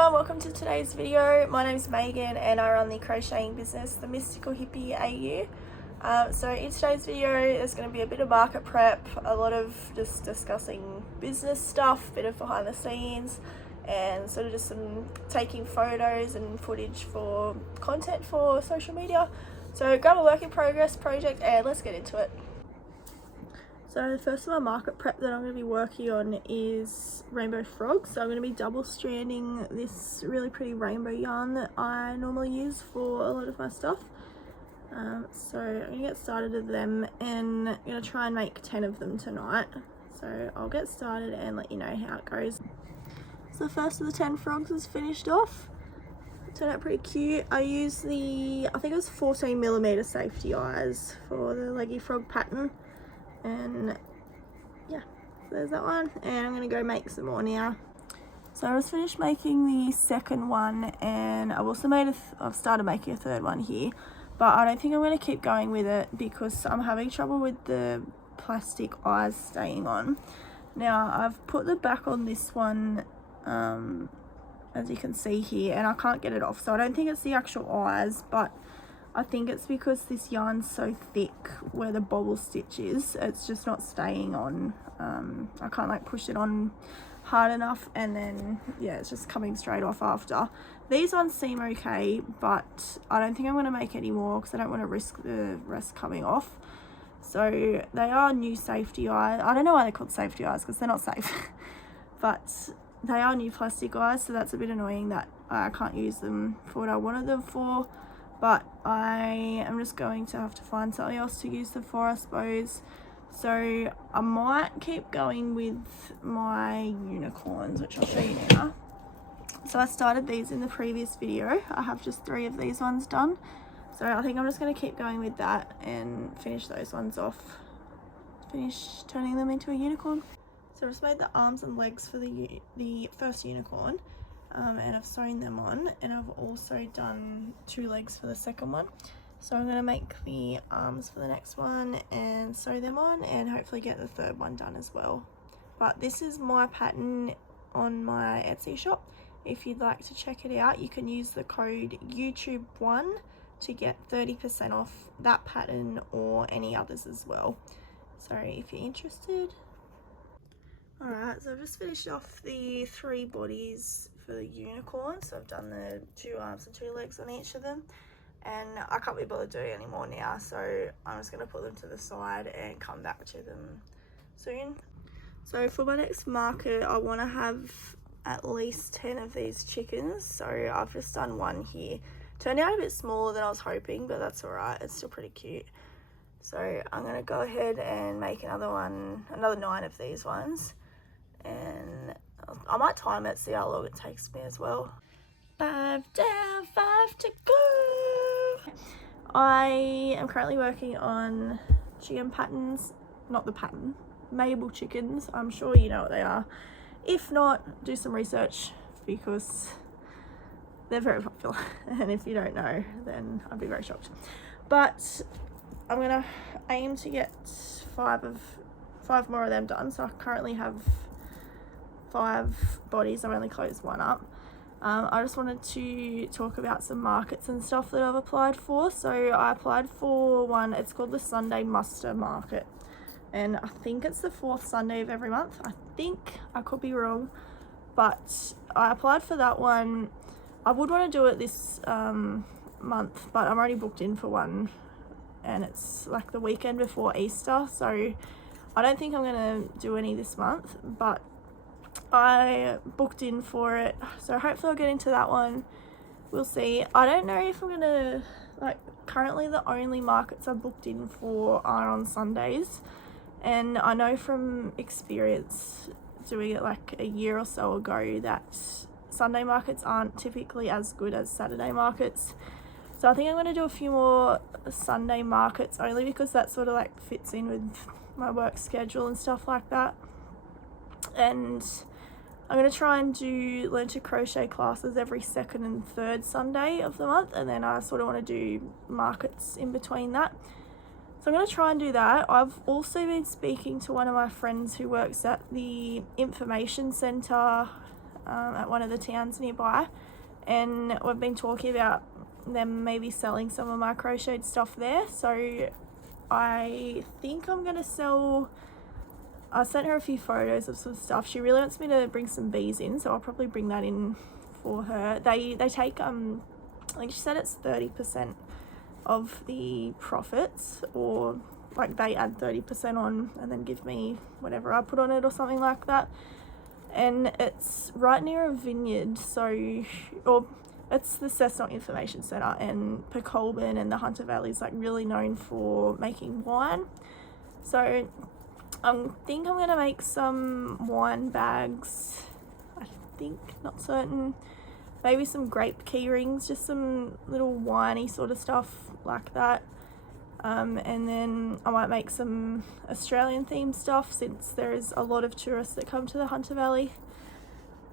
everyone, welcome to today's video. My name is Megan and I run the crocheting business, The Mystical Hippie AU. So in today's video, there's going to be a bit of market prep, a lot of just discussing business stuff, a bit of behind the scenes, and sort of just some taking photos and footage for content for social media. So grab a work in progress project and let's get into it. So the first of my market prep that I'm going to be working on is rainbow frogs. So I'm going to be double stranding this really pretty rainbow yarn that I normally use for a lot of my stuff. So I'm going to get started with them and I'm going to try and make 10 of them tonight. So I'll get started and let you know how it goes. So the first of the 10 frogs is finished off. It turned out pretty cute. I used I think it was 14mm safety eyes for the leggy frog pattern. And yeah, there's that one, and I'm gonna go make some more now. So I just finished making the second one, and I've also I've started making a third one here, but I don't think I'm gonna keep going with it because I'm having trouble with the plastic eyes staying on. Now I've put the back on this one, as you can see here, and I can't get it off, so I don't think it's the actual eyes, but I think it's because this yarn's so thick where the bobble stitch is, it's just not staying on. I can't like push it on hard enough, and then yeah, it's just coming straight off after. These ones seem okay, but I don't think I'm going to make any more because I don't want to risk the rest coming off. So they are new safety eyes. I don't know why they're called safety eyes because they're not safe, but they are new plastic eyes, so that's a bit annoying that I can't use them for what I wanted them for. But I am just going to have to find something else to use them for, I suppose. So I might keep going with my unicorns, which I'll show you now. So I started these in the previous video. I have just 3 of these ones done. So I think I'm just going to keep going with that and finish those ones off. Finish turning them into a unicorn. So I've just made the arms and legs for the first unicorn. And I've sewn them on, and I've also done 2 legs for the second one. So I'm going to make the arms for the next one and sew them on and hopefully get the third one done as well. But this is my pattern on my Etsy shop. If you'd like to check it out, you can use the code YouTube1 to get 30% off that pattern or any others as well. So if you're interested. Alright, so I've just finished off the 3 bodies for the unicorn. So I've done the 2 arms and 2 legs on each of them. And I can't be bothered doing any more now, so I'm just going to put them to the side and come back to them soon. So for my next market, I want to have at least 10 of these chickens. So I've just done 1 here. Turned out a bit smaller than I was hoping, but that's alright. It's still pretty cute. So I'm going to go ahead and make another 9 of these ones. And I might time it, see how long it takes me as well. 5 down, 5 to go. I am currently working on chicken patterns, not the pattern, Mabel chickens. I'm sure you know what they are. If not, do some research because they're very popular. And if you don't know, then I'd be very shocked. But I'm gonna aim to get 5 more of them done. So I currently have 5 bodies. I've only closed 1 up. I just wanted to talk about some markets and stuff that I've applied for. So I applied for one, it's called the Sunday Muster Market, and I think it's the 4th Sunday of every month. I think, I could be wrong, but I applied for that one. I would want to do it this month, but I'm already booked in for one, and it's like the weekend before Easter, so I don't think I'm going to do any this month, but I booked in for it, so hopefully I'll get into that one. We'll see. I don't know if I'm gonna, like, currently the only markets I've booked in for are on Sundays, and I know from experience doing it like a year or so ago that Sunday markets aren't typically as good as Saturday markets. So I think I'm going to do a few more Sunday markets only because that sort of like fits in with my work schedule and stuff like that. And I'm going to try and do learn to crochet classes every 2nd and 3rd Sunday of the month, and then I sort of want to do markets in between that. So I'm going to try and do that. I've also been speaking to one of my friends who works at the information centre at one of the towns nearby, and we've been talking about them maybe selling some of my crocheted stuff there. So I think I'm gonna sell. I sent her a few photos of some stuff. She really wants me to bring some bees in, so I'll probably bring that in for her. They take I think she said it's 30% of the profits, or like they add 30% on and then give me whatever I put on it or something like that. And it's right near a vineyard, so, or it's the Cessnock Information Centre, and Pecolbin and the Hunter Valley is like really known for making wine. So I think I'm gonna make some wine bags, I think, not certain. Maybe some grape key rings, just some little winey sort of stuff like that. And then I might make some Australian themed stuff, since there is a lot of tourists that come to the Hunter Valley.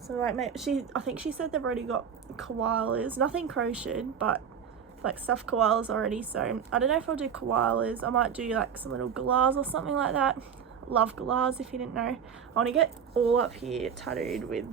So like, I think she said they've already got koalas, nothing crocheted, but like stuffed koalas already. So I don't know if I'll do koalas. I might do like some little galahs or something like that. Love galahs, if you didn't know. I want to get all up here tattooed with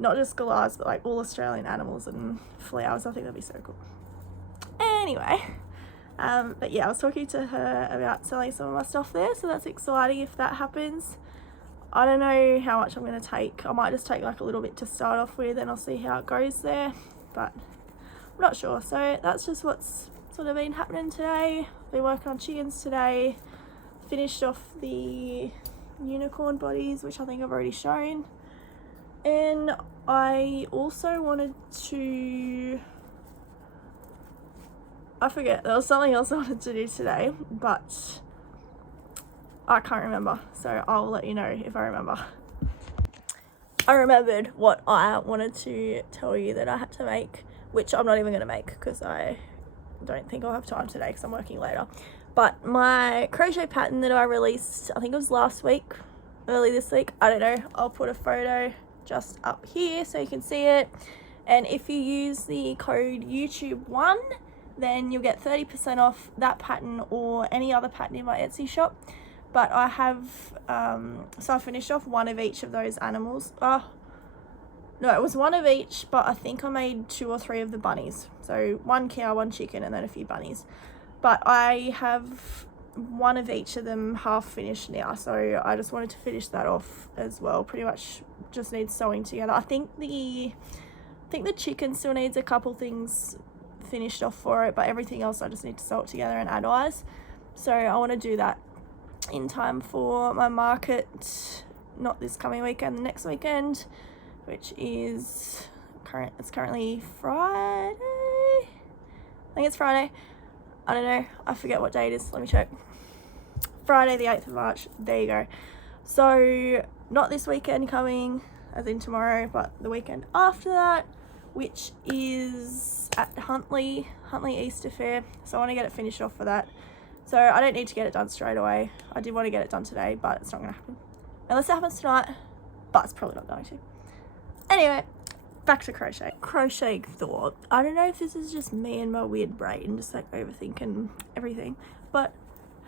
not just galahs, but like all Australian animals and flowers. I think that'd be so cool. Anyway, but yeah, I was talking to her about selling some of my stuff there, so that's exciting if that happens. I don't know how much I'm going to take. I might just take like a little bit to start off with, and I'll see how it goes there, but I'm not sure. So that's just what's sort of been happening today. Been working on chickens today. Finished off the unicorn bodies, which I think I've already shown. And I also wanted to, I forget, there was something else I wanted to do today, but I can't remember, so I'll let you know if I remember. I remembered what I wanted to tell you that I had to make, which I'm not even going to make because I don't think I'll have time today because I'm working later. But my crochet pattern that I released, I think it was last week, early this week, I don't know, I'll put a photo just up here so you can see it. And if you use the code YouTube1, then you'll get 30% off that pattern or any other pattern in my Etsy shop. But I have, so I finished off one of each of those animals. No, it was one of each, but I think I made 2 or 3 of the bunnies. So 1 cow, 1 chicken, and then a few bunnies. But I have one of each of them half finished now, so I just wanted to finish that off as well. Pretty much just needs sewing together. I think the chicken still needs a couple things finished off for it, but everything else I just need to sew it together and add eyes. So I want to do that in time for my market, not this coming weekend, the next weekend, which is it's currently Friday. I think it's Friday. I don't know, I forget what day it is, let me check. Friday the 8th of March, there you go. So not this weekend coming, as in tomorrow, but the weekend after that, which is at Huntley Easter Fair. So I want to get it finished off for that. So I don't need to get it done straight away. I did want to get it done today, but it's not going to happen. Unless it happens tonight, but it's probably not going to. Anyway, back to crochet. Crochet thought, I don't know if this is just me and my weird brain, just like overthinking everything, but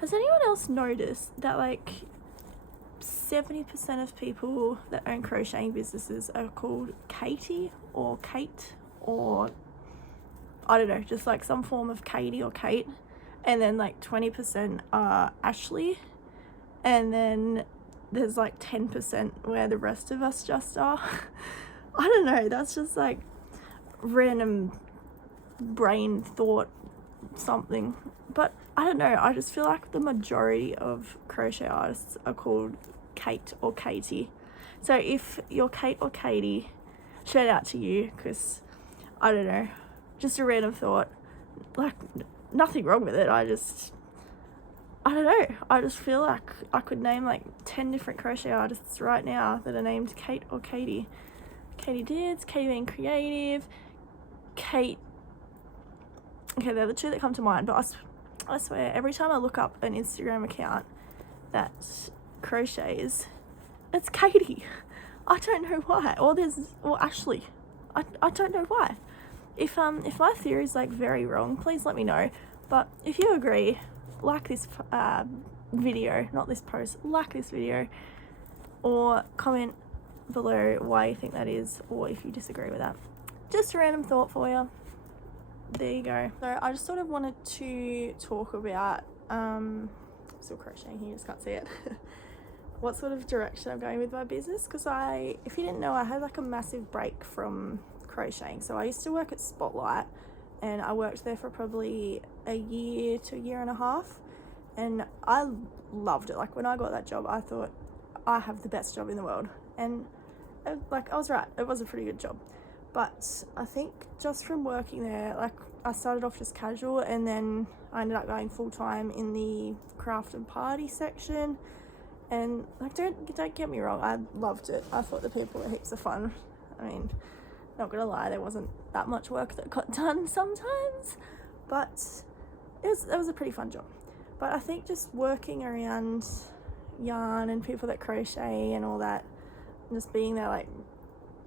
has anyone else noticed that like 70% of people that own crocheting businesses are called Katie or Kate, or I don't know, just like some form of Katie or Kate, and then like 20% are Ashley, and then there's like 10% where the rest of us just are. I don't know, that's just like random brain thought something, but I don't know, I just feel like the majority of crochet artists are called Kate or Katie. So if you're Kate or Katie, shout out to you, because I don't know, just a random thought, like nothing wrong with it, I don't know, I just feel like I could name like 10 different crochet artists right now that are named Kate or Katie. Katie Dids, Katie Being Creative, Kate, okay, they're the 2 that come to mind, but I swear every time I look up an Instagram account that crochets, it's Katie. I don't know why, or Ashley, I don't know why. If my theory is like very wrong, please let me know, but if you agree, like this video, not this post, like this video, or comment below why you think that is, or if you disagree with that. Just a random thought for you. There you go. So I just sort of wanted to talk about, still crocheting here, you just can't see it, what sort of direction I'm going with my business, because if you didn't know, I had like a massive break from crocheting. So I used to work at Spotlight, and I worked there for probably a year to a year and a half, and I loved it. Like when I got that job, I thought I have the best job in the world, and like I was right, it was a pretty good job. But I think just from working there, like I started off just casual, and then I ended up going full-time in the craft and party section. And like, don't get me wrong, I loved it. I thought the people were heaps of fun. I mean, not gonna lie, there wasn't that much work that got done sometimes, but it was a pretty fun job. But I think just working around yarn and people that crochet and all that, and just being there like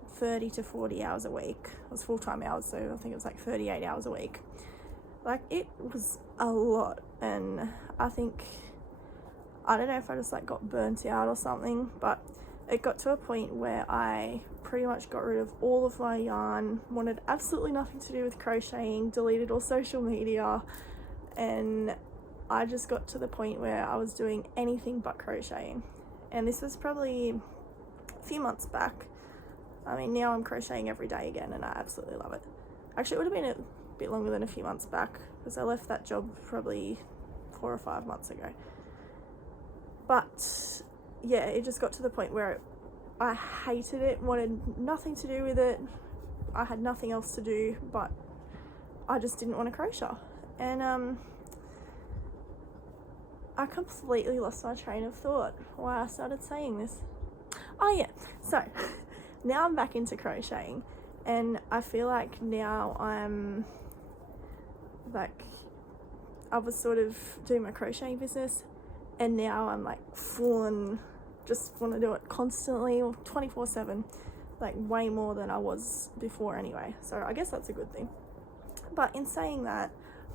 30 to 40 hours a week. It was full-time hours, so I think it was like 38 hours a week. Like, it was a lot, and I don't know if I just like got burnt out or something, but it got to a point where I pretty much got rid of all of my yarn, wanted absolutely nothing to do with crocheting, deleted all social media, and I just got to the point where I was doing anything but crocheting. And this was probably a few months back. I mean, now I'm crocheting every day again, and I absolutely love it. Actually, it would have been a bit longer than a few months back, because I left that job probably 4 or 5 months ago. But yeah, it just got to the point where I hated it, wanted nothing to do with it. I had nothing else to do, but I just didn't want to crochet. And I completely lost my train of thought why I started saying this. Oh yeah, so now I'm back into crocheting, and I feel like now I'm like, I was sort of doing my crocheting business, and now I'm like full on just want to do it constantly, or 24/7, like way more than I was before anyway. So I guess that's a good thing. But in saying that,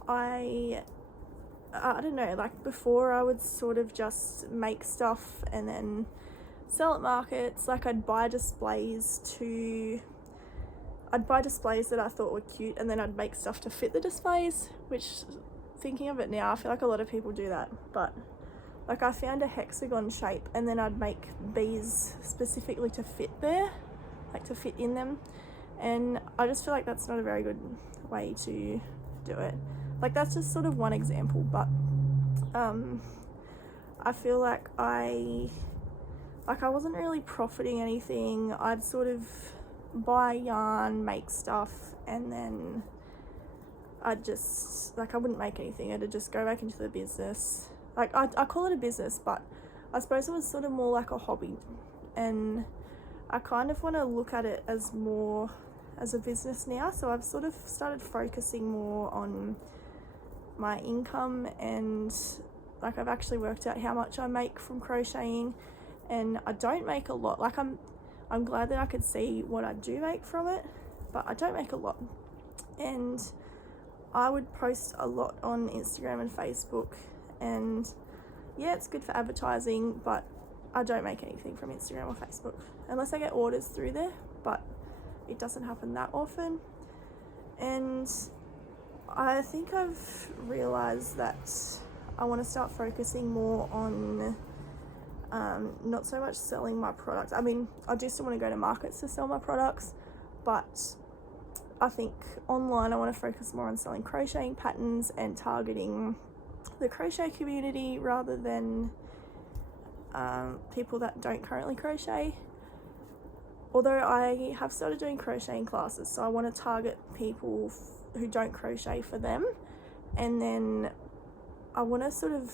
I don't know, like before I would sort of just make stuff and then sell at markets. Like I'd buy displays that I thought were cute, and then I'd make stuff to fit the displays, which, thinking of it now, I feel like a lot of people do that. But like I found a hexagon shape, and then I'd make bees specifically to fit there, like to fit in them. And I just feel like that's not a very good way to do it. Like that's just sort of one example, but I feel like I wasn't really profiting anything. I'd sort of buy yarn, make stuff, and then I'd just, like, I wouldn't make anything. I'd just go back into the business. Like, I call it a business, but I suppose it was sort of more like a hobby. And I kind of want to look at it as more as a business now. So I've sort of started focusing more on my income, and like I've actually worked out how much I make from crocheting, and I don't make a lot. Like I'm glad that I could see what I do make from it, but I don't make a lot. And I would post a lot on Instagram and Facebook, and yeah, it's good for advertising, but I don't make anything from Instagram or Facebook unless I get orders through there, but it doesn't happen that often. And I think I've realized that I want to start focusing more on not so much selling my products. I mean, I do still want to go to markets to sell my products, but I think online I want to focus more on selling crocheting patterns and targeting the crochet community rather than people that don't currently crochet. Although I have started doing crocheting classes, so I want to target people who don't crochet for them, and then I want to sort of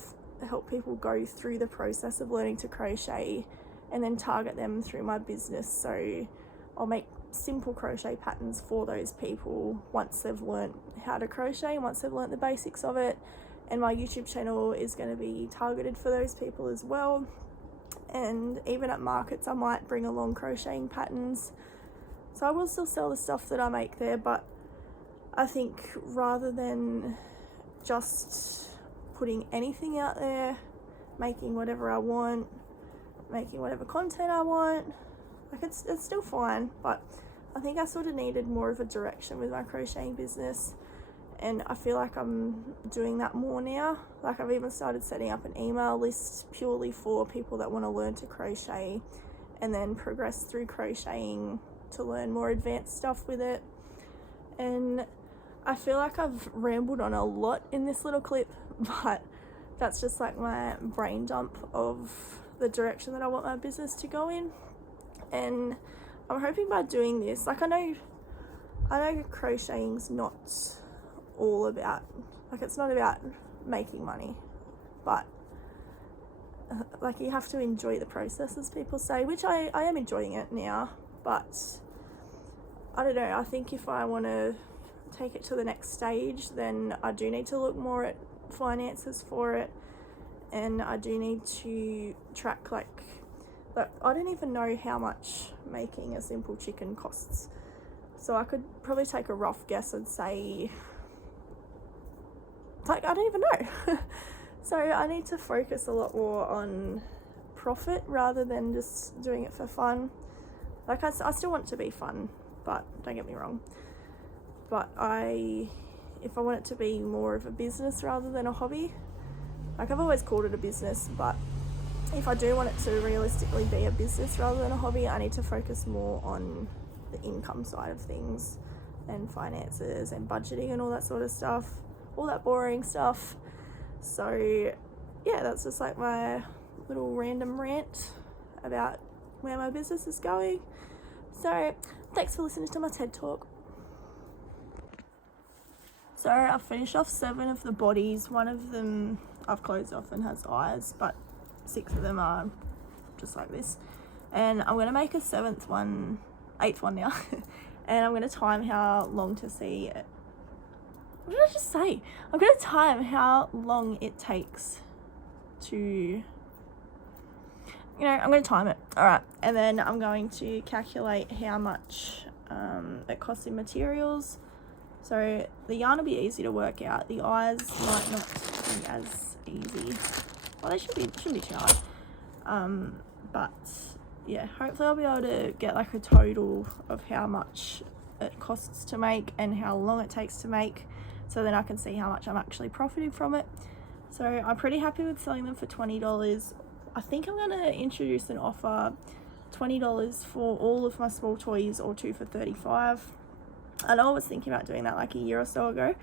help people go through the process of learning to crochet and then target them through my business. So I'll make simple crochet patterns for those people once they've learned how to crochet, once they've learned the basics of it. And my YouTube channel is going to be targeted for those people as well. And even at markets I might bring along crocheting patterns. So I will still sell the stuff that I make there, but I think rather than just putting anything out there, making whatever I want, making whatever content I want, like it's still fine, but I think I sort of needed more of a direction with my crocheting business, and I feel like I'm doing that more now. Like I've even started setting up an email list purely for people that want to learn to crochet and then progress through crocheting to learn more advanced stuff with it. And I feel like I've rambled on a lot in this little clip, but that's just like my brain dump of the direction that I want my business to go in. And I'm hoping by doing this, like I know crocheting's not all about, like it's not about making money, but like you have to enjoy the process, as people say, which I am enjoying it now, but I don't know, I think if I want to take it to the next stage, then I do need to look more at finances for it, and I do need to track like I don't even know how much making a simple chicken costs, so I could probably take a rough guess and say, like, I don't even know. So I need to focus a lot more on profit rather than just doing it for fun. Like I still want it to be fun, but don't get me wrong, but if I want it to be more of a business rather than a hobby, like I've always called it a business, but if I do want it to realistically be a business rather than a hobby, I need to focus more on the income side of things and finances and budgeting and all that sort of stuff, all that boring stuff. So yeah, that's just like my little random rant about where my business is going. So thanks for listening to my TED Talk. So I've finished off 7 of the bodies. One of them I've closed off and has eyes, but 6 of them are just like this. And I'm going to make a 8th one now. And I'm going to time how long to see it. What did I just say? I'm going to time how long it takes to, I'm going to time it. All right. And then I'm going to calculate how much it costs in materials. So the yarn will be easy to work out. The eyes might not be as easy. Well, they shouldn't be too hard. But yeah, hopefully I'll be able to get like a total of how much it costs to make and how long it takes to make, so then I can see how much I'm actually profiting from it. So I'm pretty happy with selling them for $20. I think I'm going to introduce an offer, $20 for all of my small toys or 2 for $35. I know I was thinking about doing that like a year or so ago,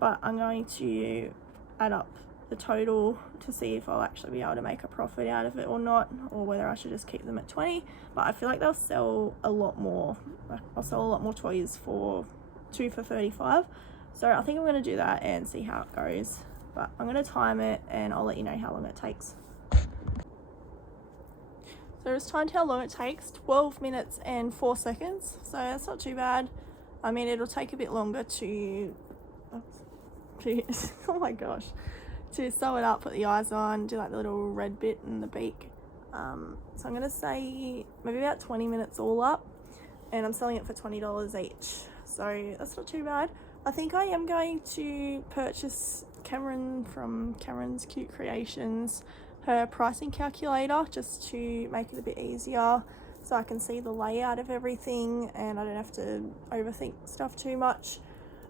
but I'm going to add up the total to see if I'll actually be able to make a profit out of it or not, or whether I should just keep them at 20. But I feel like they'll sell a lot more. Like I'll sell a lot more toys for 2 for $35. So I think I'm going to do that and see how it goes. But I'm going to time it and I'll let you know how long it takes. So it's timed how long it takes, 12 minutes and 4 seconds. So that's not too bad. I mean, it'll take a bit longer to oh my gosh, to sew it up, put the eyes on, do like the little red bit and the beak. So I'm going to say maybe about 20 minutes all up, and I'm selling it for $20 each. So that's not too bad. I think I am going to purchase Cameron from Cameron's Cute Creations, her pricing calculator, just to make it a bit easier so I can see the layout of everything and I don't have to overthink stuff too much.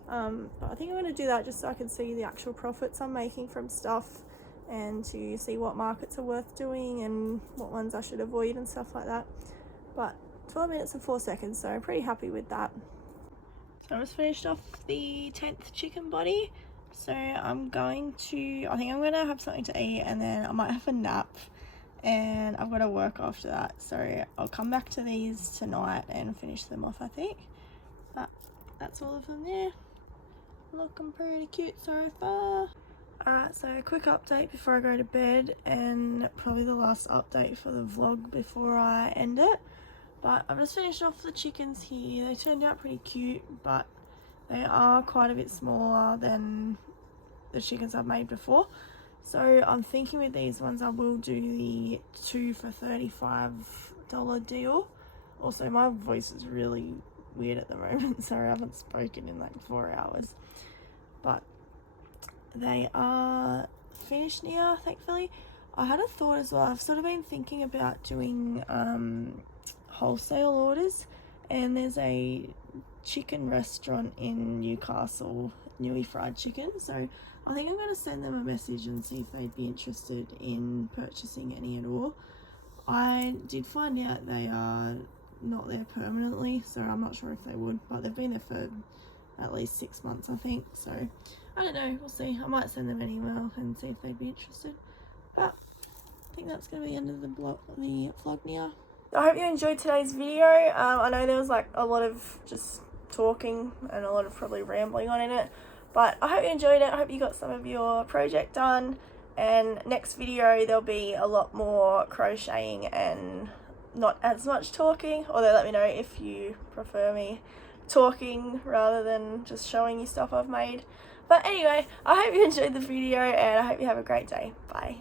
But I think I'm going to do that just so I can see the actual profits I'm making from stuff and to see what markets are worth doing and what ones I should avoid and stuff like that. But 12 minutes and 4 seconds, so I'm pretty happy with that. So I just finished off the 10th chicken body. So I think I'm going to have something to eat and then I might have a nap. And I've got to work after that, so I'll come back to these tonight and finish them off, I think. But that's all of them there. Looking pretty cute so far. Alright, so a quick update before I go to bed, and probably the last update for the vlog before I end it. But I've just finished off the chickens here. They turned out pretty cute, but they are quite a bit smaller than the chickens I've made before. So I'm thinking with these ones I will do the 2 for $35 deal. Also, my voice is really weird at the moment, so I haven't spoken in like 4 hours. But they are finished now, thankfully. I had a thought as well. I've sort of been thinking about doing wholesale orders, and there's a chicken restaurant in Newcastle, Newey Fried Chicken, so I think I'm going to send them a message and see if they'd be interested in purchasing any at all. I did find out they are not there permanently, so I'm not sure if they would, but they've been there for at least 6 months, I think, so I don't know, we'll see. I might send them an email and see if they'd be interested, but I think that's going to be the end of the vlog now. I hope you enjoyed today's video. I know there was like a lot of just talking and a lot of probably rambling on in it, but I hope you enjoyed it. I hope you got some of your project done, and next video there'll be a lot more crocheting and not as much talking, although let me know if you prefer me talking rather than just showing you stuff I've made. But anyway, I hope you enjoyed the video and I hope you have a great day. Bye.